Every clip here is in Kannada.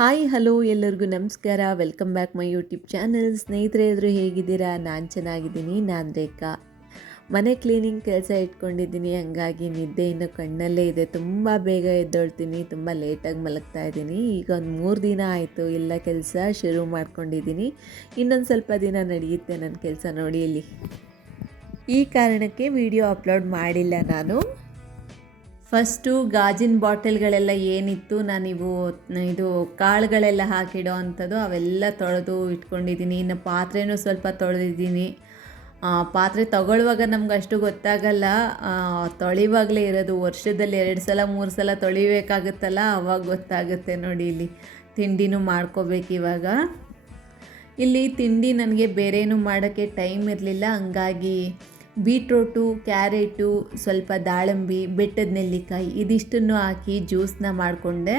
ಹಾಯ್, ಹಲೋ ಎಲ್ಲರಿಗೂ ನಮಸ್ಕಾರ. Welcome back my YouTube channel ಸ್ನೇಹಿತರೆ ಎದುರು ಹೇಗಿದ್ದೀರಾ? ನಾನು ಚೆನ್ನಾಗಿದ್ದೀನಿ. ನಾನು ರೇಖಾ. ಮನೆ ಕ್ಲೀನಿಂಗ್ ಕೆಲಸ ಇಟ್ಕೊಂಡಿದ್ದೀನಿ. ಹಂಗಾಗಿ ನಿದ್ದೆ ಇನ್ನು ಕಣ್ಣಲ್ಲೇ ಇದೆ. ತುಂಬ ಬೇಗ ಎದ್ದೊಳ್ತೀನಿ. ತುಂಬ ಲೇಟಾಗಿ ಮಲಗ್ತಾ ಇದ್ದೀನಿ. ಈಗ ಒಂದು ಮೂರು ದಿನ ಆಯಿತು. ಎಲ್ಲ ಕೆಲಸ ಶುರು ಮಾಡ್ಕೊಂಡಿದ್ದೀನಿ. ಇನ್ನೊಂದು ಸ್ವಲ್ಪ ದಿನ ನಡೆಯುತ್ತೆ ನನ್ನ ಕೆಲಸ ನೋಡಿ ಇಲ್ಲಿ. ಈ ಕಾರಣಕ್ಕೆ ವಿಡಿಯೋ ಅಪ್ಲೋಡ್ ಮಾಡಿಲ್ಲ ನಾನು. ಫಸ್ಟು ಗಾಜಿನ ಬಾಟಲ್ಗಳೆಲ್ಲ ಏನಿತ್ತು, ನಾನು ಇವು, ಇದು ಕಾಳುಗಳೆಲ್ಲ ಹಾಕಿಡೋ ಅಂಥದ್ದು ಅವೆಲ್ಲ ತೊಳೆದು ಇಟ್ಕೊಂಡಿದ್ದೀನಿ. ಇನ್ನು ಪಾತ್ರೆನೂ ಸ್ವಲ್ಪ ತೊಳೆದಿದ್ದೀನಿ. ಪಾತ್ರೆ ತಗೊಳ್ಳುವಾಗ ನಮ್ಗೆ ಅಷ್ಟು ಗೊತ್ತಾಗಲ್ಲ. ತೊಳಿವಾಗಲೇ ಇರೋದು ವರ್ಷದಲ್ಲಿ ಎರಡು ಸಲ, ಮೂರು ಸಲ ತೊಳಿಬೇಕಾಗುತ್ತಲ್ಲ, ಅವಾಗ ಗೊತ್ತಾಗುತ್ತೆ ನೋಡಿ ಇಲ್ಲಿ ತಿಂಡಿನೂ ಮಾಡ್ಕೋಬೇಕು ಇವಾಗ. ಇಲ್ಲಿ ತಿಂಡಿ ನನಗೆ ಬೇರೇನು ಮಾಡೋಕ್ಕೆ ಟೈಮ್ ಇರಲಿಲ್ಲ, ಹಂಗಾಗಿ ಬೀಟ್ರೋಟು, ಕ್ಯಾರೆಟು, ಸ್ವಲ್ಪ ದಾಳಂಬಿ, ಬೆಟ್ಟದ ನೆಲ್ಲಿಕಾಯಿ ಇದಿಷ್ಟನ್ನು ಹಾಕಿ ಜ್ಯೂಸನ್ನ ಮಾಡಿಕೊಂಡೆ.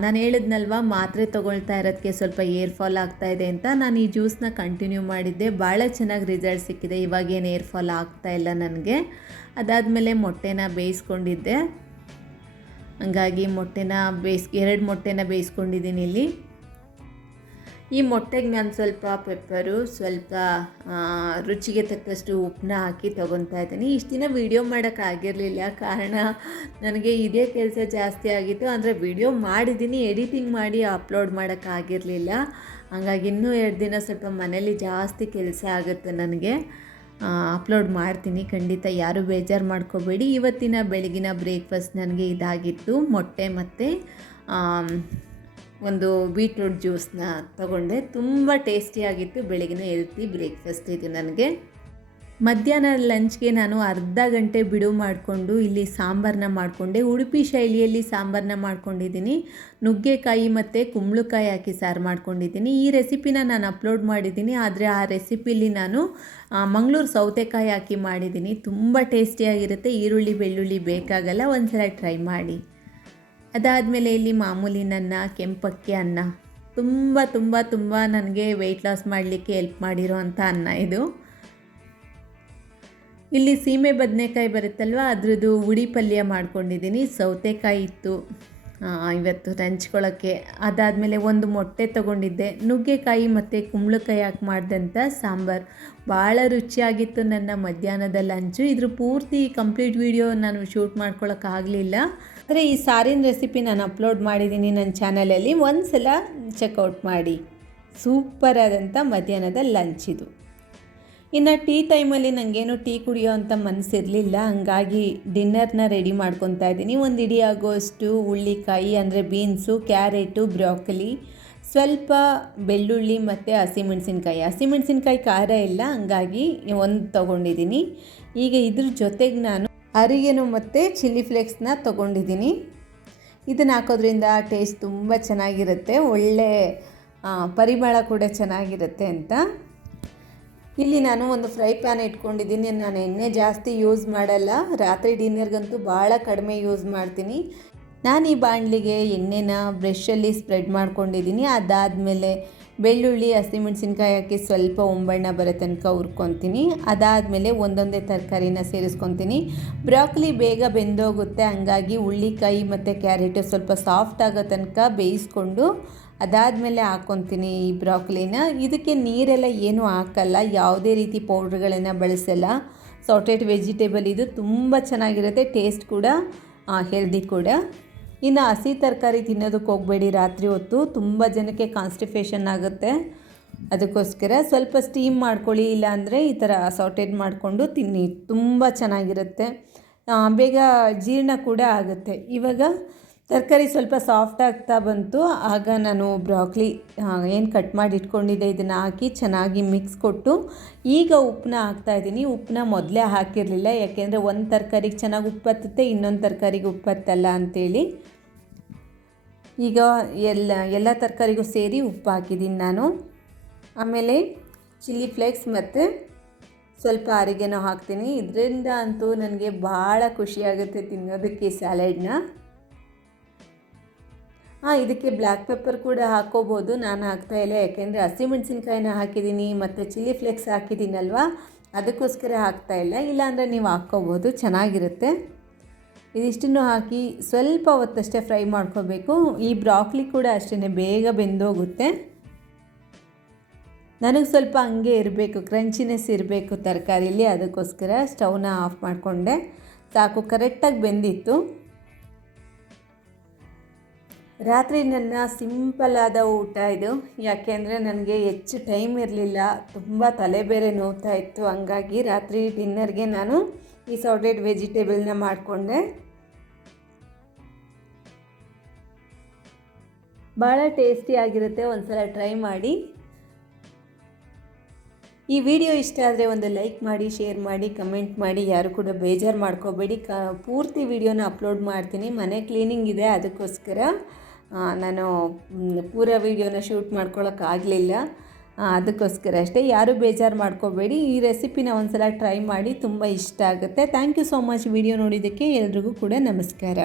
ನಾನು ಹೇಳಿದ್ನಲ್ವ, ಮಾತ್ರೆ ತೊಗೊಳ್ತಾ ಇರೋದಕ್ಕೆ ಸ್ವಲ್ಪ ಏರ್ ಫಾಲ್ ಆಗ್ತಾ ಇದೆ ಅಂತ. ನಾನು ಈ ಜ್ಯೂಸನ್ನ ಕಂಟಿನ್ಯೂ ಮಾಡಿದ್ದೆ. ಭಾಳ ಚೆನ್ನಾಗಿ ರಿಸಲ್ಟ್ ಸಿಕ್ಕಿದೆ. ಇವಾಗೇನು ಏರ್ ಫಾಲ್ ಆಗ್ತಾ ಇಲ್ಲ ನನಗೆ. ಅದಾದಮೇಲೆ ಮೊಟ್ಟೆನ ಬೇಯಿಸ್ಕೊಂಡಿದ್ದೆ. ಹಂಗಾಗಿ ಮೊಟ್ಟೆನ ಬೇಯಿಸ್, ಎರಡು ಮೊಟ್ಟೆನ ಬೇಯಿಸ್ಕೊಂಡಿದ್ದೀನಿ ಇಲ್ಲಿ. ಈ ಮೊಟ್ಟೆಗೆ ನಾನು ಸ್ವಲ್ಪ ಪೆಪ್ಪರು ಸ್ವಲ್ಪ ರುಚಿಗೆ ತಕ್ಕಷ್ಟು ಉಪ್ಪನ್ನ ಹಾಕಿ ತೊಗೊತಾ ಇದ್ದೀನಿ. ಇಷ್ಟು ದಿನ ವೀಡಿಯೋ ಮಾಡೋಕ್ಕಾಗಿರಲಿಲ್ಲ ಕಾರಣ ನನಗೆ ಇದೇ ಕೆಲಸ ಜಾಸ್ತಿ ಆಗಿತ್ತು. ಅಂದರೆ ವೀಡಿಯೋ ಮಾಡಿದ್ದೀನಿ ಎಡಿಟಿಂಗ್ ಮಾಡಿ ಅಪ್ಲೋಡ್ ಮಾಡೋಕ್ಕಾಗಿರಲಿಲ್ಲ ಹಾಗಾಗಿ ಇನ್ನೂ ಎರಡು ದಿನ ಸ್ವಲ್ಪ ಮನೇಲಿ ಜಾಸ್ತಿ ಕೆಲಸ ಆಗುತ್ತೆ ನನಗೆ. ಅಪ್ಲೋಡ್ ಮಾಡ್ತೀನಿ. ಖಂಡಿತ ಯಾರು ಬೇಜಾರು ಮಾಡ್ಕೋಬೇಡಿ. ಇವತ್ತಿನ ಬೆಳಗಿನ ಬ್ರೇಕ್ಫಾಸ್ಟ್ ನನಗೆ ಇದಾಗಿತ್ತು. ಮೊಟ್ಟೆ ಮತ್ತು ಒಂದು ಬೀಟ್ರೂಟ್ ಜ್ಯೂಸನ್ನ ತಗೊಂಡೆ. ತುಂಬ ಟೇಸ್ಟಿಯಾಗಿತ್ತು ಬೆಳಗಿನ ಎಲ್ತಿ ಬ್ರೇಕ್ಫಾಸ್ಟ್ ಇದು ನನಗೆ. ಮಧ್ಯಾಹ್ನ ಲಂಚ್ಗೆ ನಾನು ಅರ್ಧ ಗಂಟೆ ಬಿಡುವು ಮಾಡಿಕೊಂಡು ಇಲ್ಲಿ ಸಾಂಬಾರನ್ನ ಮಾಡಿಕೊಂಡೆ. ಉಡುಪಿ ಶೈಲಿಯಲ್ಲಿ ಸಾಂಬಾರನ್ನ ಮಾಡ್ಕೊಂಡಿದ್ದೀನಿ. ನುಗ್ಗೆಕಾಯಿ ಮತ್ತು ಕುಂಬಳಕಾಯಿ ಹಾಕಿ ಸಾರು ಮಾಡ್ಕೊಂಡಿದ್ದೀನಿ. ಈ ರೆಸಿಪಿನ ನಾನು ಅಪ್ಲೋಡ್ ಮಾಡಿದ್ದೀನಿ. ಆದರೆ ಆ ರೆಸಿಪಿಲಿ ನಾನು ಮಂಗಳೂರು ಸೌತೆಕಾಯಿ ಹಾಕಿ ಮಾಡಿದ್ದೀನಿ. ತುಂಬ ಟೇಸ್ಟಿಯಾಗಿರುತ್ತೆ ಈರುಳ್ಳಿ, ಬೆಳ್ಳುಳ್ಳಿ ಬೇಕಾಗಲ್ಲ. ಒಂದ್ಸಲ ಟ್ರೈ ಮಾಡಿ. ಅದಾದಮೇಲೆ ಇಲ್ಲಿ ಮಾಮೂಲಿ ನನ್ನ ಕೆಂಪಕ್ಕಿ ಅನ್ನ. ತುಂಬ ತುಂಬ ತುಂಬ ನನಗೆ ವೆಯ್ಟ್ ಲಾಸ್ ಮಾಡಲಿಕ್ಕೆ ಹೆಲ್ಪ್ ಮಾಡಿರೋ ಅಂಥ ಅನ್ನ ಇದು. ಇಲ್ಲಿ ಸೀಮೆ ಬದನೆಕಾಯಿ ಬರುತ್ತಲ್ವ, ಅದ್ರದ್ದು ಉಡಿ ಪಲ್ಯ ಮಾಡ್ಕೊಂಡಿದ್ದೀನಿ ಸೌತೆಕಾಯಿ ಇತ್ತು. ಇವತ್ತು ಹಂಚ್ಕೊಳ್ಳೋಕ್ಕೆ ಅದಾದಮೇಲೆ ಒಂದು ಮೊಟ್ಟೆ ತೊಗೊಂಡಿದ್ದೆ. ನುಗ್ಗೆಕಾಯಿ ಮತ್ತು ಕುಂಬಳಕಾಯಿ ಹಾಕಿ ಮಾಡಿದಂಥ ಸಾಂಬಾರು. ಭಾಳ ರುಚಿಯಾಗಿತ್ತು ನನ್ನ ಮಧ್ಯಾಹ್ನದ ಲಂಚು. ಇದ್ರ ಪೂರ್ತಿ ಕಂಪ್ಲೀಟ್ ವಿಡಿಯೋ ನಾನು ಶೂಟ್ ಮಾಡ್ಕೊಳ್ಳೋಕ್ಕಾಗಲಿಲ್ಲ ಆದರೆ ಈ ಸಾರಿನ ರೆಸಿಪಿ ನಾನು ಅಪ್ಲೋಡ್ ಮಾಡಿದ್ದೀನಿ ನನ್ನ ಚಾನಲಲ್ಲಿ. ಒಂದು ಸಲ ಚೆಕ್ಔಟ್ ಮಾಡಿ. ಸೂಪರ್ ಆದಂಥ ಮಧ್ಯಾಹ್ನದ ಲಂಚ್ ಇದು. ಇನ್ನು ಟೀ ಟೈಮಲ್ಲಿ ನನಗೇನು ಟೀ ಕುಡಿಯೋ ಅಂಥ ಮನಸ್ಸಿರಲಿಲ್ಲ ಹಂಗಾಗಿ ಡಿನ್ನರ್ನ ರೆಡಿ ಮಾಡ್ಕೊತಾ ಇದ್ದೀನಿ. ಒಂದು ಇಡೀ ಆಗೋಷ್ಟು ಹುಳ್ಳಿಕಾಯಿ ಅಂದರೆ ಬೀನ್ಸು, ಕ್ಯಾರೆಟು, ಬ್ರಾಕಲಿ, ಸ್ವಲ್ಪ ಬೆಳ್ಳುಳ್ಳಿ ಮತ್ತು ಹಸಿಮೆಣಸಿನ್ಕಾಯಿ. ಹಸಿಮೆಣಸಿನ್ಕಾಯಿ ಖಾರ ಇಲ್ಲ, ಹಂಗಾಗಿ ಒಂದು ತೊಗೊಂಡಿದ್ದೀನಿ. ಈಗ ಇದ್ರ ಜೊತೆಗೆ ನಾನು ಅರಿಗೆನು ಮತ್ತು ಚಿಲ್ಲಿ ಫ್ಲೇಕ್ಸ್ನ ತೊಗೊಂಡಿದ್ದೀನಿ. ಇದನ್ನು ಹಾಕೋದ್ರಿಂದ ಟೇಸ್ಟ್ ತುಂಬ ಚೆನ್ನಾಗಿರುತ್ತೆ. ಒಳ್ಳೆ ಪರಿಮಳ ಕೂಡ ಚೆನ್ನಾಗಿರುತ್ತೆ ಅಂತ. ಇಲ್ಲಿ ನಾನು ಒಂದು ಫ್ರೈ ಪ್ಯಾನ್ ಇಟ್ಕೊಂಡಿದ್ದೀನಿ. ನಾನು ಎಣ್ಣೆ ಜಾಸ್ತಿ ಯೂಸ್ ಮಾಡಲ್ಲ. ರಾತ್ರಿ ಡಿನ್ನರ್ಗಂತೂ ಭಾಳ ಕಡಿಮೆ ಯೂಸ್ ಮಾಡ್ತೀನಿ. ನಾನು ಈ ಬಾಣಲಿಗೆ ಎಣ್ಣೆನ ಬ್ರಷಲ್ಲಿ ಸ್ಪ್ರೆಡ್ ಮಾಡ್ಕೊಂಡಿದ್ದೀನಿ. ಅದಾದಮೇಲೆ ಬೆಳ್ಳುಳ್ಳಿ ಹಸಿಮೆಣ್ಸಿನ್ಕಾಯಿ ಹಾಕಿ ಸ್ವಲ್ಪ ಒಂಬಣ್ಣ ಬರೋ ತನಕ ಹುರ್ಕೊತೀನಿ. ಅದಾದಮೇಲೆ ಒಂದೊಂದೇ ತರಕಾರಿನ ಸೇರಿಸ್ಕೊತೀನಿ. ಬ್ರಾಕ್ಲಿ ಬೇಗ ಬೆಂದೋಗುತ್ತೆ. ಹಂಗಾಗಿ ಹುಳ್ಳಿಕಾಯಿ ಮತ್ತು ಕ್ಯಾರೆಟು ಸ್ವಲ್ಪ ಸಾಫ್ಟ್ ಆಗೋ ತನಕ ಬೇಯಿಸ್ಕೊಂಡು ಅದಾದಮೇಲೆ ಹಾಕ್ಕೊತೀನಿ ಈ ಬ್ರಾಕ್ಲಿನ. ಇದಕ್ಕೆ ನೀರೆಲ್ಲ ಏನೂ ಹಾಕಲ್ಲ. ಯಾವುದೇ ರೀತಿ ಪೌಡ್ರ್ಗಳನ್ನು ಬಳಸಲ್ಲ. ಸಾಟೆಡ್ ವೆಜಿಟೇಬಲ್ ಇದು ತುಂಬ ಚೆನ್ನಾಗಿರುತ್ತೆ. ಟೇಸ್ಟ್ ಕೂಡ ಹೆಲ್ದಿ ಕೂಡ. ಇನ್ನು ಹಸಿ ತರಕಾರಿ ತಿನ್ನೋದಕ್ಕೆ ಹೋಗಬೇಡಿ. ರಾತ್ರಿ ಹೊತ್ತು ತುಂಬ ಜನಕ್ಕೆ ಕಾನ್ಸ್ಟಿಫೇಷನ್ ಆಗುತ್ತೆ. ಅದಕ್ಕೋಸ್ಕರ ಸ್ವಲ್ಪ ಸ್ಟೀಮ್ ಮಾಡ್ಕೊಳ್ಳಿ, ಇಲ್ಲಾಂದರೆ ಈ ಥರ ಸಾಟೆಡ್ ಮಾಡಿಕೊಂಡು ತಿನ್ನಿ. ತುಂಬ ಚೆನ್ನಾಗಿರುತ್ತೆ. ಬೇಗ ಜೀರ್ಣ ಕೂಡ ಆಗುತ್ತೆ. ಇವಾಗ ತರಕಾರಿ ಸ್ವಲ್ಪ ಸಾಫ್ಟ್ ಆಗ್ತಾ ಬಂತು. ಆಗ ನಾನು ಬ್ರಾಕ್ಲಿ ಏನು ಕಟ್ ಮಾಡಿ ಇಟ್ಕೊಂಡಿದ್ದೆ, ಇದನ್ನು ಹಾಕಿ ಚೆನ್ನಾಗಿ ಮಿಕ್ಸ್ ಕೊಟ್ಟು ಈಗ ಉಪ್ಪನ್ನ ಹಾಕ್ತಾಯಿದ್ದೀನಿ ಉಪ್ಪನ್ನ ಮೊದಲೇ ಹಾಕಿರಲಿಲ್ಲ, ಯಾಕೆಂದರೆ ಒಂದು ತರಕಾರಿಗೆ ಚೆನ್ನಾಗಿ ಉಪ್ಪತ್ತುತ್ತೆ, ಇನ್ನೊಂದು ತರಕಾರಿಗೆ ಉಪ್ಪತ್ತಲ್ಲ ಅಂತೇಳಿ. ಈಗ ಎಲ್ಲ ಎಲ್ಲ ತರಕಾರಿಗೂ ಸೇರಿ ಉಪ್ಪು ಹಾಕಿದ್ದೀನಿ ನಾನು. ಆಮೇಲೆ ಚಿಲ್ಲಿ ಫ್ಲೇಕ್ಸ್ ಮತ್ತು ಸ್ವಲ್ಪ ಅರಿಗೆನೋ ಹಾಕ್ತೀನಿ. ಇದರಿಂದ ಅಂತೂ ನನಗೆ ಭಾಳ ಖುಷಿಯಾಗುತ್ತೆ ತಿನ್ನೋದಕ್ಕೆ ಸ್ಯಾಲೆಡ್ನ. ಹಾಂ ಇದಕ್ಕೆ ಬ್ಲ್ಯಾಕ್ ಪೆಪ್ಪರ್ ಕೂಡ ಹಾಕ್ಕೋಬೋದು ನಾನು ಹಾಕ್ತಾ ಇಲ್ಲ, ಯಾಕೆಂದರೆ ಹಸಿಮೆಣ್ಸಿನ್ಕಾಯಿನ ಹಾಕಿದ್ದೀನಿ ಮತ್ತು ಚಿಲ್ಲಿ ಫ್ಲೇಕ್ಸ್ ಹಾಕಿದ್ದೀನಲ್ವ, ಅದಕ್ಕೋಸ್ಕರ ಹಾಕ್ತಾ ಇಲ್ಲ. ಇಲ್ಲಾಂದರೆ ನೀವು ಹಾಕ್ಕೋಬೋದು, ಚೆನ್ನಾಗಿರುತ್ತೆ. ಇದಿಷ್ಟನ್ನು ಹಾಕಿ ಸ್ವಲ್ಪ ಹೊತ್ತಷ್ಟೇ ಫ್ರೈ ಮಾಡ್ಕೋಬೇಕು. ಈ ಬ್ರಾಕ್ಲಿ ಕೂಡ ಅಷ್ಟೇ ಬೇಗ ಬೆಂದೋಗುತ್ತೆ. ನನಗೆ ಸ್ವಲ್ಪ ಹಂಗೆ ಇರಬೇಕು, ಕ್ರಂಚಿನೆಸ್ ಇರಬೇಕು ತರಕಾರಿಲಿ, ಅದಕ್ಕೋಸ್ಕರ ಸ್ಟವ್ನ ಆಫ್ ಮಾಡಿಕೊಂಡೆ. ಸಾಕು, ಕರೆಕ್ಟಾಗಿ ಬೆಂದಿತ್ತು. ರಾತ್ರಿ ನನ್ನ ಸಿಂಪಲ್ ಆದ ಊಟ ಇದು. ಯಾಕೆಂದರೆ ನನಗೆ ಹೆಚ್ಚು ಟೈಮ್ ಇರಲಿಲ್ಲ. ತುಂಬ ತಲೆ ಬೇರೆ ಇತ್ತು. ಹಂಗಾಗಿ ರಾತ್ರಿ ಡಿನ್ನರ್ಗೆ ನಾನು ಈ ಸಾಟೆಡ್ ವೆಜಿಟೇಬಲ್ನ ಮಾಡಿಕೊಂಡೆ. ಭಾಳ ಟೇಸ್ಟಿಯಾಗಿರುತ್ತೆ ಒಂದು ಸಲ ಟ್ರೈ ಮಾಡಿ. ಈ ವಿಡಿಯೋ ಇಷ್ಟ ಆದರೆ ಒಂದು ಲೈಕ್ ಮಾಡಿ, ಶೇರ್ ಮಾಡಿ, ಕಮೆಂಟ್ ಮಾಡಿ. ಯಾರು ಕೂಡ ಬೇಜಾರು ಮಾಡ್ಕೋಬೇಡಿ. ಕ, ಪೂರ್ತಿ ವಿಡಿಯೋನ ಅಪ್ಲೋಡ್ ಮಾಡ್ತೀನಿ. ಮನೆ ಕ್ಲೀನಿಂಗ್ ಇದೆ ಅದಕ್ಕೋಸ್ಕರ ನಾನು ಪೂರ ವಿಡಿಯೋನ ಶೂಟ್ ಮಾಡ್ಕೊಳ್ಳೋಕ್ಕಾಗಲಿಲ್ಲ ಅದಕ್ಕೋಸ್ಕರ ಅಷ್ಟೇ. ಯಾರೂ ಬೇಜಾರು ಮಾಡ್ಕೋಬೇಡಿ. ಈ ರೆಸಿಪಿನ ಒಂದು ಸಲ ಟ್ರೈ ಮಾಡಿ ತುಂಬ ಇಷ್ಟ ಆಗುತ್ತೆ. Thank you so much video ನೋಡಿದ್ದಕ್ಕೆ ಎಲ್ರಿಗೂ ಕೂಡ ನಮಸ್ಕಾರ.